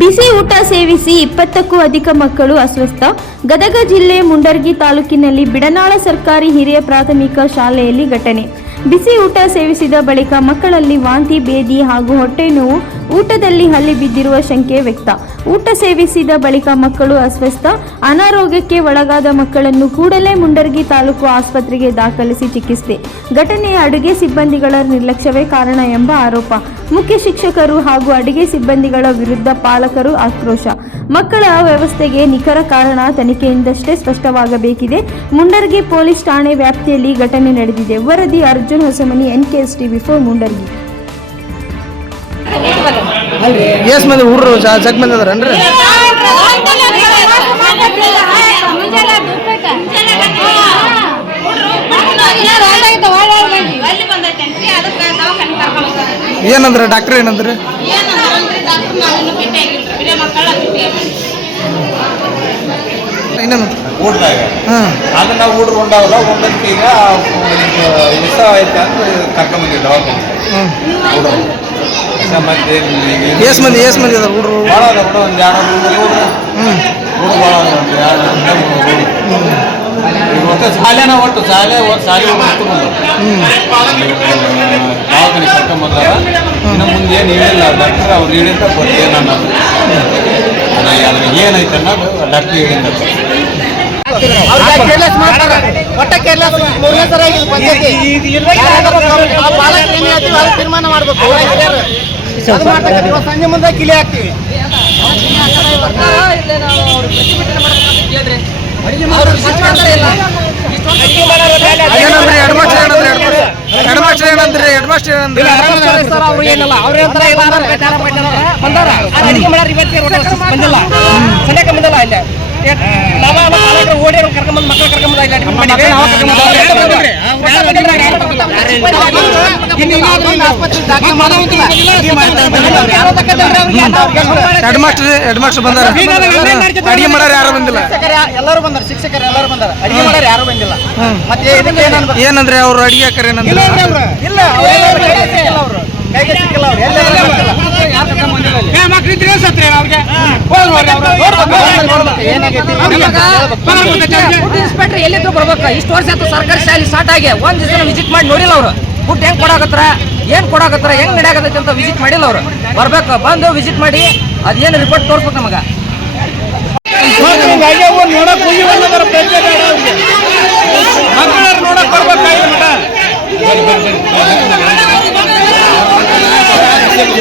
ಬಿಸಿ ಊಟ ಸೇವಿಸಿ 20ಕ್ಕೂ ಅಧಿಕ ಮಕ್ಕಳು ಅಸ್ವಸ್ಥ. ಗದಗ ಜಿಲ್ಲೆ ಮುಂಡರ್ಗಿ ತಾಲೂಕಿನಲ್ಲಿ ಬಿಡನಾಳ ಸರ್ಕಾರಿ ಹಿರಿಯ ಪ್ರಾಥಮಿಕ ಶಾಲೆಯಲ್ಲಿ ಘಟನೆ. ಬಿಸಿ ಊಟ ಸೇವಿಸಿದ ಬಳಿಕ ಮಕ್ಕಳಲ್ಲಿ ವಾಂತಿ, ಬೇದಿ ಹಾಗೂ ಹೊಟ್ಟೆ ನೋವು, ಊಟದಲ್ಲಿ ಹಲ್ಲಿ ಬಿದ್ದಿರುವ ಶಂಕೆ ವ್ಯಕ್ತ. ಊಟ ಸೇವಿಸಿದ ಬಳಿಕ ಮಕ್ಕಳು ಅಸ್ವಸ್ಥ. ಅನಾರೋಗ್ಯಕ್ಕೆ ಒಳಗಾದ ಮಕ್ಕಳನ್ನು ಕೂಡಲೇ ಮುಂಡರ್ಗಿ ತಾಲೂಕು ಆಸ್ಪತ್ರೆಗೆ ದಾಖಲಿಸಿ ಚಿಕಿತ್ಸೆ. ಘಟನೆಯ ಅಡುಗೆ ಸಿಬ್ಬಂದಿಗಳ ನಿರ್ಲಕ್ಷ್ಯವೇ ಕಾರಣ ಎಂಬ ಆರೋಪ. ಮುಖ್ಯ ಶಿಕ್ಷಕರು ಹಾಗೂ ಅಡುಗೆ ಸಿಬ್ಬಂದಿಗಳ ವಿರುದ್ಧ ಪಾಲಕರು ಆಕ್ರೋಶ. ಮಕ್ಕಳ ಅವ್ಯವಸ್ಥೆಗೆ ನಿಖರ ಕಾರಣ ತನಿಖೆಯಿಂದಷ್ಟೇ ಸ್ಪಷ್ಟವಾಗಬೇಕಿದೆ. ಮುಂಡರ್ಗಿ ಪೊಲೀಸ್ ಠಾಣೆ ವ್ಯಾಪ್ತಿಯಲ್ಲಿ ಘಟನೆ ನಡೆದಿದೆ. ವರದಿ ಅರ್ಜುನ್ ಹೊಸಮನಿ, NKS TV4 ಮುಂಡರ್ಗಿ. ಎಷ್ಟು ಮಂದಿ ಹುಡುಗರು ಜಗ್ ಮಂದಿ ಅದಾರನ್ರಿ? ಏನಂದ್ರೆ ಡಾಕ್ಟರ್ ಏನಂದ್ರೆ ಅದನ್ನ ಹುಡುಗರು ಉಂಡಾವಲ್ಲ ಒಂದಕ್ಕೆ ಈಗ ವಿಷ ಆಯ್ತು ಅಂತ ಕರ್ಕೊಂಬಂದಿದ್ದ ಮತ್ತೆ ಎಷ್ಟು ಮಂದಿ ಅದಾರ ಹುಡುಗರು? ಭಾಳ ಅದ ಬಿಡು, ಒಂದು 2 ಹುಡುಗರು ಭಾಳ ಒಟ್ಟು ಶಾಲೆನ ಒಟ್ಟು ಶಾಲೆ ಒಟ್ಟು ದವಾಖಾನೆ ಕರ್ಕೊಂಬಂದಾರ. ಇನ್ನು ಮುಂದೆ ಏನು ಹೇಳಿಲ್ಲ ಡಾಕ್ಟರ್, ಅವ್ರು ಹೇಳಿದ್ದ ಗೊತ್ತೇನು ಅನ್ನೋದು ಏನೈತೆ ಅನ್ನೋದು ಡಾಕ್ಟರ್ ಹೇಳಿದ್ದ. ತೀರ್ಮಾನ ಮಾಡಬೇಕು. ಸಂಜೆ ಮುಂದೆ ಕಿಲಿ ಹಾಕ್ತೀವಿ. ಓಡಿ ಕರ್ಕೊಂಡ್ ಮಕ್ಕಳು ಕರ್ಕೊಂಡ್ ಹೆಡ್ ಮಾಸ್ಟರ್ ಬಂದಾರ. ಅಡಿಗೆ ಮಾಡೋರು ಯಾರು ಬಂದಿಲ್ಲ. ಎಲ್ಲರೂ ಬಂದಾರ, ಶಿಕ್ಷಕರು ಎಲ್ಲರೂ ಬಂದಾರ. ಅಡಿಗೆ ಮಾಡೋರು ಯಾರು ಬಂದಿಲ್ಲ. ಮತ್ತೆ ಏನಂದ್ರೆ ಅವ್ರು ಅಡಿಗೆ ಹಾಕರ್ ಏನಂದ್ರೆ ಇಲ್ಲ, ಅವರು ಕೈಗೆ ಸಿಕ್ಕಿಲ್ಲ. ಅವ್ರು ಇನ್ಸ್ಪೆಕ್ಟರ್ ಎಲ್ಲಿದ್ರು ಬರ್ಬೇಕು. ಇಷ್ಟು ವರ್ಷ ಆಯ್ತು ಸರ್ಕಾರಿ ಶಾಲೆ ಸ್ಟಾರ್ಟ್ ಆಗಿ ಒಂದ್ ದಿವಸ ವಿಸಿಟ್ ಮಾಡಿ ನೋಡಿಲ್ಲ ಅವರು. ಫುಡ್ ಹೆಂಗ್ ಕೊಡಾಕತ್ರ, ಏನ್ ಕೊಡಾಕತ್ರ, ಹೆಂಗ್ ನಡೆಯಾಕತೈತಿ ಅಂತ ವಿಸಿಟ್ ಮಾಡಿಲ್ಲ ಅವರು. ಬರ್ಬೇಕು, ಬಂದು ವಿಸಿಟ್ ಮಾಡಿ ಅದೇನು ರಿಪೋರ್ಟ್ ತೋರ್ಸ್ಬೇಕು ನಮಗ. ನೋಡಕ್ ಬರ್ಬೇಕು.